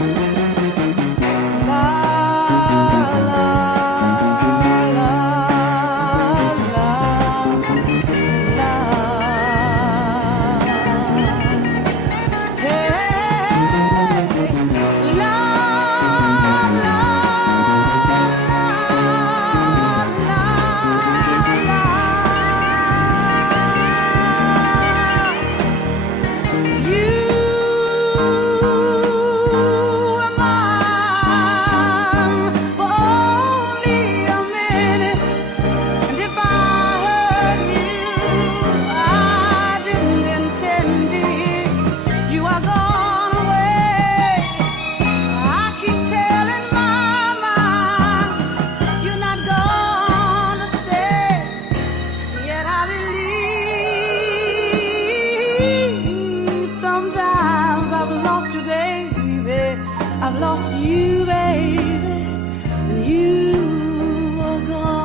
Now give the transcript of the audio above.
La la la la la. Hey, la la la la la. You were mine for only a minute, and if I hurt you, I didn't intend it. You are gone away. I keep telling my mind you're not gonna stay. Yet I believe sometimes I've lost you, baby. I've lost you, baby, and you are gone.